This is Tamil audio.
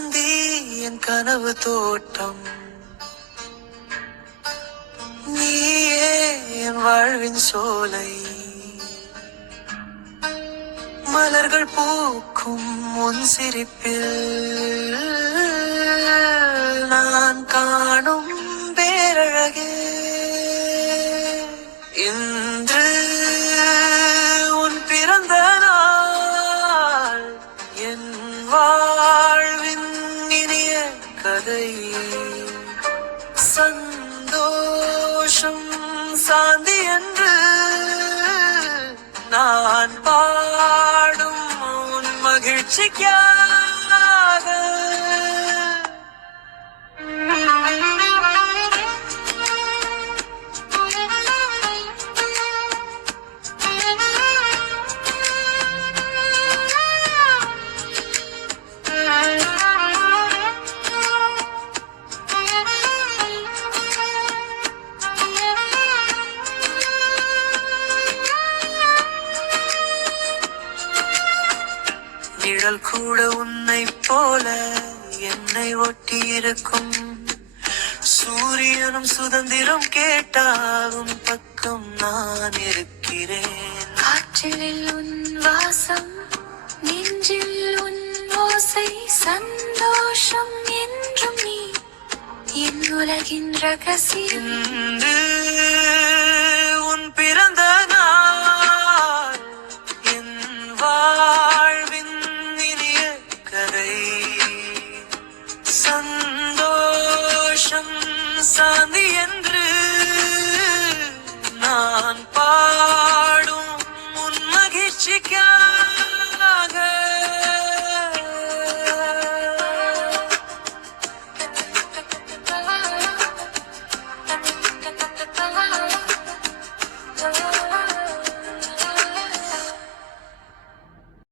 சாந்தி என் கனவு தோட்டம், நீயே என் வாழ்வின் சோலை. மலர்கள் பூக்கும் உன் சிரிப்பில் நான் காணும் பேரழகே. இன்று உன் பிறந்த நாள், என் வாழ்வின் இனிய கதை. சந்தோஷம் சாந்தி என்று நான் பாடும் உன் மகிழ்ச்சிக்காக. நிழல் கூட உன்னை போல என்னை ஒட்டி இருக்கும். சூரியனும் சுதந்திரம் கேட்டாலும் பக்கம் நான் இருக்கிறேன். காற்றில் உன் வாசம், நெஞ்சில் உன் ஓசை. சந்தோஷம் என்றும் நீ என் உலகின் ரகசியம்.